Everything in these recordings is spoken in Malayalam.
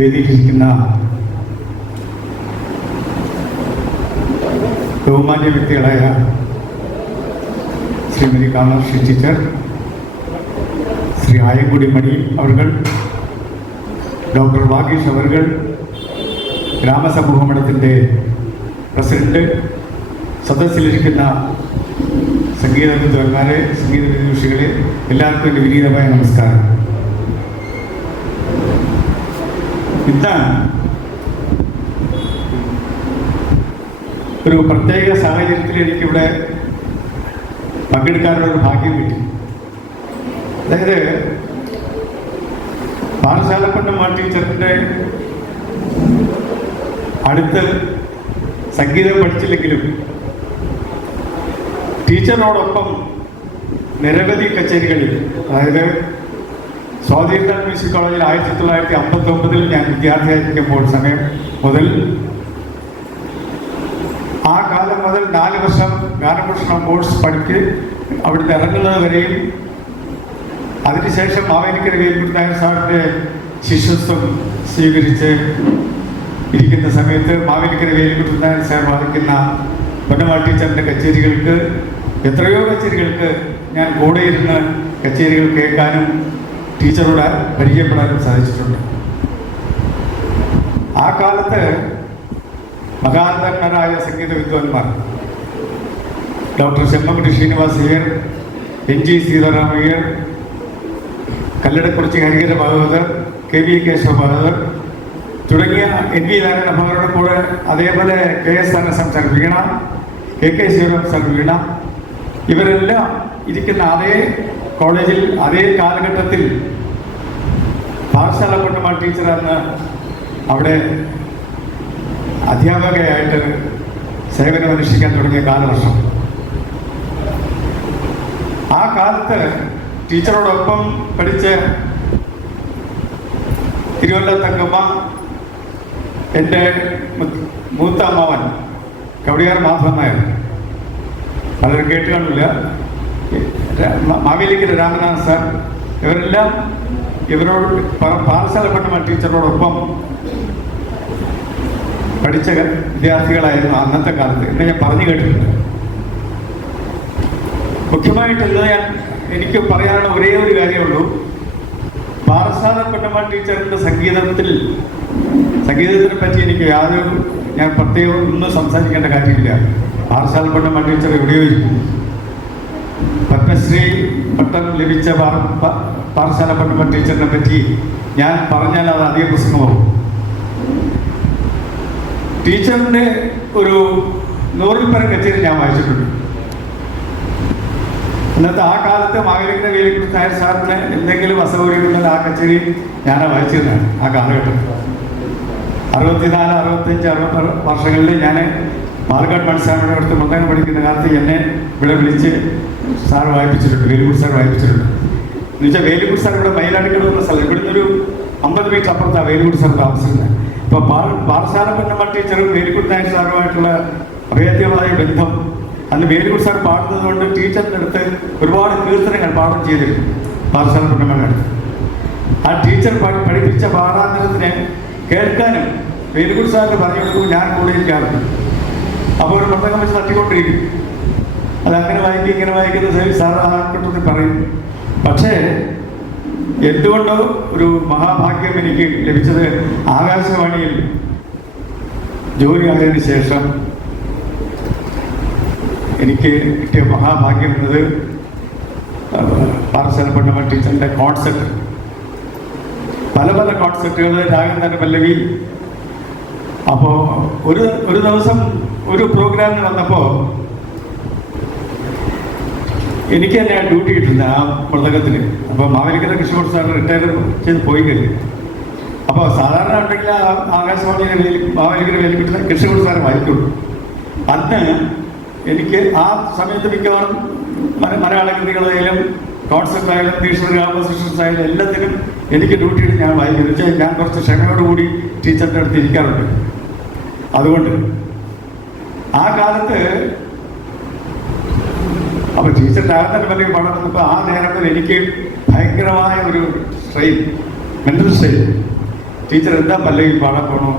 വേദിയിലിരിക്കുന്ന ബഹുമാന്യ വ്യക്തികളായ ശ്രീമതി കാമാക്ഷി ടീച്ചർ, ശ്രീ ആയങ്കുടി മണി അവർ, ഡോക്ടർ വാഗീഷ് അവർ, ഗ്രാമസമൂഹ മഠത്തിൻ്റെ പ്രസിഡന്റ്, സദസ്സിലിരിക്കുന്ന സംഗീത വിദ്വാൻമാരെ, സംഗീത വിദൂഷികളെ, എല്ലാവർക്കും എൻ്റെ വിനീതമായ നമസ്കാരം. ഇന്ന് ഒരു പ്രത്യേക സാഹചര്യത്തിൽ എനിക്കിവിടെ പങ്കെടുക്കാനുള്ളൊരു ഭാഗ്യം കിട്ടി. അതായത് പാറശാലപ്പണ്ണമ്മ ടീച്ചറിൻ്റെ അടുത്ത് സംഗീതം പഠിച്ചില്ലെങ്കിലും ടീച്ചറിനോടൊപ്പം നിരവധി കച്ചേരികളിൽ, അതായത് സ്വാധീന മ്യൂസിക് കോളേജിൽ 1959 ഞാൻ വിദ്യാർത്ഥിയായിരിക്കുമ്പോൾ സമയം മുതൽ ആ കാലം മുതൽ 4 വർഷം ഗാനഭൂഷണം കോഴ്സ് പഠിച്ച് അവിടുന്ന് ഇറങ്ങുന്നത് വരെയും, അതിനുശേഷം മാവേലിക്കര വേലുക്കുട്ടി നായർ സാറിൻ്റെ ശിഷ്യത്വം സ്വീകരിച്ച് ഇരിക്കുന്ന സമയത്ത് മാവേലിക്കര വേലുക്കുട്ടി നായർ സാർ വാദിക്കുന്ന പൊന്നമ്മ ടീച്ചറിൻ്റെ കച്ചേരികൾക്ക്, എത്രയോ കച്ചേരികൾക്ക് ഞാൻ കൂടെ ഇരുന്ന് കച്ചേരികൾ കേൾക്കാനും ടീച്ചറോട് പരിചയപ്പെടാനും സാധിച്ചിട്ടുണ്ട്. ആ കാലത്ത് മഹാന്തരനായ സംഗീത വിദ്വാൻമാർ doctor Chemmakkutti Srinivas Iyer, NG Sitaram Iyer, Kalladakkurichi Harihara Bhagavathar, KV Keshava Bhagavathar തുടങ്ങിയ NV നാരായണ ഭഗവരുടെ കൂടെ, അതേപോലെ KS sir veena, KK Sivaram sir veena, ഇവരെല്ലാം ഇരിക്കുന്ന അതേ കോളേജിൽ അതേ കാലഘട്ടത്തിൽ പാറശാലപ്പണ്ണമ്മ ടീച്ചർ അന്ന് അവിടെ അധ്യാപകയായിട്ട് സേവനമനുഷ്ഠിക്കാൻ തുടങ്ങിയ കാലവർഷം. ആ കാലത്ത് ടീച്ചറോടൊപ്പം പഠിച്ച് തിരുവല്ലത്തങ്കമ്മ, എൻ്റെ മൂത്ത അമ്മാവൻ കവടിയാർ മാധവൻ നായർ, പലരും കേട്ട് കാണില്ല, മാവേലിക്കര രാമനാഥൻ സാർ, ഇവരെല്ലാം ഇവരോട് പാറശാലപ്പണ്ണമ്മ ടീച്ചറോടൊപ്പം പഠിച്ച വിദ്യാർത്ഥികളായിരുന്നു അന്നത്തെ കാലത്ത് എന്ന് ഞാൻ പറഞ്ഞു കേട്ടിട്ടുണ്ട്. മുഖ്യമായിട്ടിന്ന് എനിക്ക് പറയാനുള്ള ഒരേ ഒരു കാര്യമുള്ളൂ, പാറശാലപ്പണ്ണമ്മ ടീച്ചറിൻ്റെ സംഗീതത്തിനെ പറ്റി എനിക്ക് ഞാൻ പ്രത്യേകം ഒന്നും സംസാരിക്കേണ്ട കാര്യമില്ല. പാറശാലപ്പണ്ണമ്മ ടീച്ചർ എവിടെയോ ഇരിക്കുന്നു. പത്മശ്രീ പട്ടം ലഭിച്ച പാറശാലപ്പണ്ണമ്മ ടീച്ചറിനെ പറ്റി ഞാൻ പറഞ്ഞാൽ അത് അധിക പ്രസംഗമാവും. ടീച്ചറിൻ്റെ ഒരു 100-ൽ പരം കച്ചേരി ഞാൻ വായിച്ചിട്ടുണ്ട്. ഇന്നത്തെ ആ കാലത്ത് മാവേലിക്കര വേലുക്കുട്ടി നായർ സാറിന് എന്തെങ്കിലും അസൗകര്യമുണ്ടെങ്കിൽ ആ കച്ചേരി ഞാൻ വായിച്ചിരുന്നതാണ്. ആ കാലഘട്ടത്തിൽ 64, 65, 66 വർഷങ്ങളിൽ ഞാൻ പാലക്കാട് മത്സരങ്ങളുടെ അടുത്ത് മൃദംഗം പഠിക്കുന്ന കാലത്ത് എന്നെ ഇവിടെ വിളിച്ച് സാർ വായിപ്പിച്ചിട്ടുണ്ട്, വേലുക്കുട്ടി സാർ വായിപ്പിച്ചിട്ടുണ്ട്. എന്ന് വെച്ചാൽ വേലുക്കുട്ടി സാർ ഇവിടെ മയിലാടിക്കട എന്ന സ്ഥലം, ഇവിടുന്ന് ഒരു 50 മീറ്റർ അപ്പുറത്താണ് വേലുക്കുട്ടി സാർ താമസിക്കുന്നത്. ഇപ്പോൾ പാറശാലപ്പണ്ണമ്മ ടീച്ചറും വേലുക്കുട്ടി നായർ സാറുമായിട്ടുള്ള അഭേദ്യമായ ബന്ധം, അന്ന് വേലുക്കുട്ടി സാർ പാടുന്നത് കൊണ്ട് ടീച്ചറിൻ്റെ അടുത്ത് ഒരുപാട് കീർത്തനങ്ങൾ പാഠം ചെയ്തിരുന്നു പാറശാലപ്പണ്ണമ്മയുടെ അടുത്ത്. ആ ടീച്ചർ പഠിപ്പിച്ച പാഠാന്തരത്തിന് കേൾക്കാനും വേലുക്കുട്ടി സാറിന് പറഞ്ഞു കൊടുക്കുമ്പോൾ ഞാൻ കൂടെ ഇരിക്കാറുണ്ട്. അപ്പോൾ ഒരു മൃദംഗം വെച്ച് തട്ടിക്കൊണ്ടിരിക്കും, അതങ്ങനെ വായിക്കും ഇങ്ങനെ വായിക്കുന്ന സാർ ആ ഘട്ടത്തിൽ പറയും. പക്ഷേ എന്തുകൊണ്ടോ ഒരു മഹാഭാഗ്യം എനിക്ക് ലഭിച്ചത്, ആകാശവാണിയിൽ ജോലി ആയതിനു ശേഷം എനിക്ക് കിട്ടിയ മഹാഭാഗ്യം എന്നത് പാറശാലപ്പണ്ണമ്മ ടീച്ചറിൻ്റെ കോൺസെർട്ട്, പല കോൺസെർട്ടുകൾ, രാഗം പല്ലവി. അപ്പോൾ ഒരു ദിവസം ഒരു പ്രോഗ്രാമിന് വന്നപ്പോൾ എനിക്ക് തന്നെ ഡ്യൂട്ടി കിട്ടുന്നത് ആ മൃദംഗത്തിന്. അപ്പോൾ മാവേലിക്കര കൃഷ്ണകുമാർ സാർ റിട്ടയർ ചെയ്ത് പോയി കഴിഞ്ഞു. അപ്പോൾ സാധാരണ ഉണ്ടെങ്കിൽ ആകാശവാണിയിലെ മാവേലിക്കര വേലുക്കുട്ടി കൃഷ്ണകുമാർ സാർ വായിക്കുള്ളൂ. അന്ന് എനിക്ക് ആ സമയത്ത് മിക്കവാറും മലയാള കൃതികളായാലും കോൺസെർട്ടായാലും തീഷ്ണ കോമ്പോസിഷൻസ് ആയാലും എല്ലാത്തിനും എനിക്ക് ഡ്യൂട്ടി എടുത്ത് ഞാൻ വായിക്കുന്നു. വെച്ചാൽ ഞാൻ കുറച്ച് ക്ഷമയോടുകൂടി ടീച്ചറിൻ്റെ അടുത്ത് ഇരിക്കാറുണ്ട്. അതുകൊണ്ട് ആ കാലത്ത് അപ്പോൾ ടീച്ചർ രാഗത്തിൻ്റെ പല്ലവി പാടാൻ വന്നപ്പോൾ ആ നേരത്തിൽ എനിക്ക് ഭയങ്കരമായ ഒരു സ്ട്രെയിൻ, മെൻ്റൽ സ്ട്രെയിൻ. ടീച്ചർ എന്താ പല്ലവി പാടാൻ പോണോ?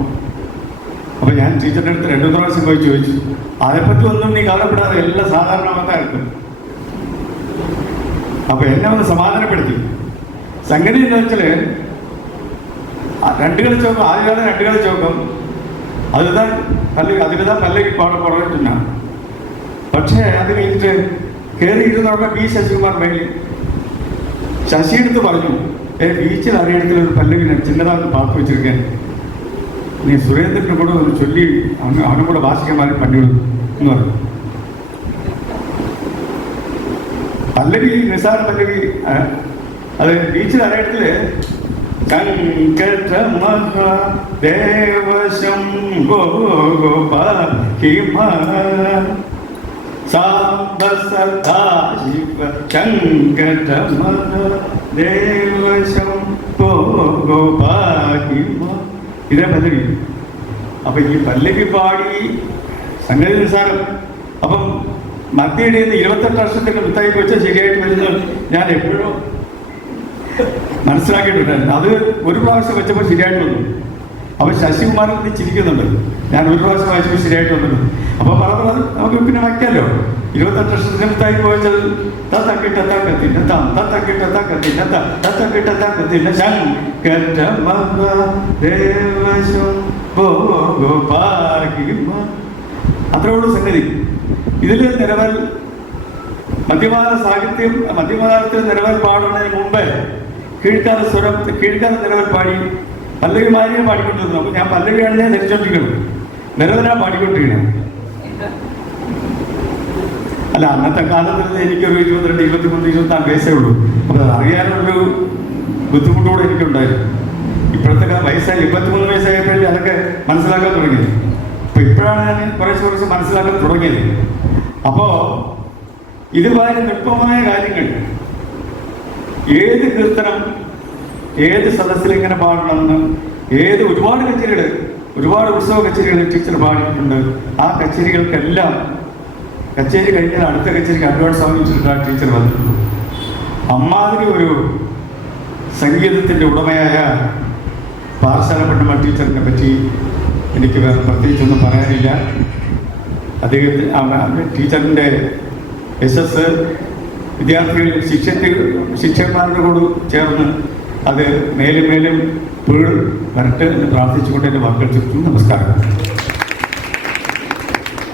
അപ്പം ഞാൻ ടീച്ചറിൻ്റെ അടുത്ത് 2-3 പ്രാവശ്യം പോയി ചോദിച്ചു. അതേപ്പറ്റി ഒന്നും നീ കവലപ്പെടാതെ എല്ലാം സാധാരണമായിട്ടായിരുന്നു. അപ്പം എന്നെ ഒന്ന് സമാധാനപ്പെടുത്തി. സംഗതി എന്ന് വെച്ചാൽ 2 കളി ചോക്കം, ആദ്യകാലം 2 കളി ചോക്കം அதுதான் പല്ലവി പാടാൻ പറഞ്ഞിട്ടുണ്ടാണ്. പക്ഷേ അത് കഴിഞ്ഞിട്ട് കയറിയിരുന്നവിടെ പി ശശികുമാർ മേലി ശശി എടുത്ത് പറഞ്ഞു, ബീച്ചിൽ അറിയണത്തിൽ ഒരു പല്ലവിനെ ചിന്നതാന്ന് പാർത്ത് വെച്ചിരിക്കാൻ, നീ സുരേന്ദ്രനെ കൂടെ ഒന്ന് ചൊല്ലി അവനും കൂടെ ഭാഷികന്മാരെ പണിവിടും എന്ന് പറഞ്ഞു. പല്ലവി നിസാര പല്ലവി അത് ബീച്ചിൽ അറിയണത്തില് ദേവശം ഇതേ പല്ലവി. അപ്പൊ ഈ പല്ലവി പാടി സംഗതി നിസ്സാരം. അപ്പം മധ്യയുടെ 28 വർഷത്തിന്റെ മുത്തായി വെച്ചാൽ ശരിയായിട്ട് വരുന്നത് ഞാൻ എപ്പോഴും മനസ്സിലാക്കിയിട്ടുണ്ടായിരുന്നു. അത് ഒരു പ്രാവശ്യം വെച്ചപ്പോൾ ശരിയായിട്ട് വന്നു. അപ്പൊ ശശികുമാരൻ ചിരിക്കുന്നുണ്ട്, ഞാൻ ഒരു പ്രാവശ്യം വായിച്ചപ്പോൾ ശരിയായിട്ട് വന്നിട്ടുണ്ട്. അപ്പൊ പറഞ്ഞത് നമുക്ക് പിന്നെ വയ്ക്കാമല്ലോ. 28 വർഷത്തിന് മുത്തായി പോയിച്ചത് തത്തക്കിട്ടത്താക്കത്തില്ല അത്രയോട് സംഗതി. ഇതിൽ നിലവൽ മധ്യമാല സാഹിത്യം, മധ്യമാലത്തിൽ നിലവൽ പാടുന്നതിന് മുമ്പേ കീഴ്ക്കാല സ്വരം, കീഴ്ക്കാല നിലവൽ പാടി പല്ലവിമാരിയെ പാടിക്കൊണ്ടിരുന്നു. അപ്പൊ ഞാൻ പല്ലവിയാണെന്നേ ധരിച്ചോണ്ടിരിക്കണം, നിലവലാ പാടിക്കൊണ്ടിരിക്കണം. അല്ല, അന്നത്തെ കാലത്ത് എനിക്കൊരു 22, 23, 24 വയസ്സേ ഉള്ളൂ. അപ്പൊ അത് അറിയാനുള്ളൊരു ബുദ്ധിമുട്ടോടെ എനിക്കുണ്ടായിരുന്നു. ഇപ്പോഴത്തെ വയസ്സായി 23 വയസ്സായപ്പോഴേ അതൊക്കെ മനസ്സിലാക്കാൻ തുടങ്ങിയത്. അപ്പൊ ഇപ്പോഴാണ് ഞാൻ കുറച്ച് മനസ്സിലാക്കാൻ തുടങ്ങിയത്. അപ്പോ ഇതുമായി എളുപ്പമായ കാര്യങ്ങൾ, ഏത് കീർത്തനം ഏത് സദസ്സിൽ എങ്ങനെ പാടണമെന്ന്, ഒരുപാട് കച്ചേരികൾ, ഒരുപാട് ഉത്സവ കച്ചേരികൾ ടീച്ചർ പാടിയിട്ടുണ്ട്. ആ കച്ചേരികൾക്കെല്ലാം കച്ചേരി കഴിഞ്ഞാൽ അടുത്ത കച്ചേരിക്ക് അഡ്വാൻസ് വാങ്ങിച്ചിട്ടാണ് ടീച്ചർ വന്നിട്ടുള്ളൂ. അമ്മാതിരി ഒരു സംഗീതത്തിൻ്റെ ഉടമയായ പാറശാല പട്ടമ്മ ടീച്ചറിനെ പറ്റി എനിക്ക് വേറെ പ്രത്യേകിച്ചൊന്നും പറയാനില്ല. അദ്ദേഹത്തിന് ടീച്ചറിൻ്റെ യശസ് വിദ്യാർത്ഥികൾ ശിക്ഷകന്മാരുടെ കൂടെ ചേർന്ന് അത് മേലും വരട്ടെ എന്ന് പ്രാർത്ഥിച്ചുകൊണ്ട് എൻ്റെ വാക്കുകൾ ചുറ്റും. നമസ്കാരം.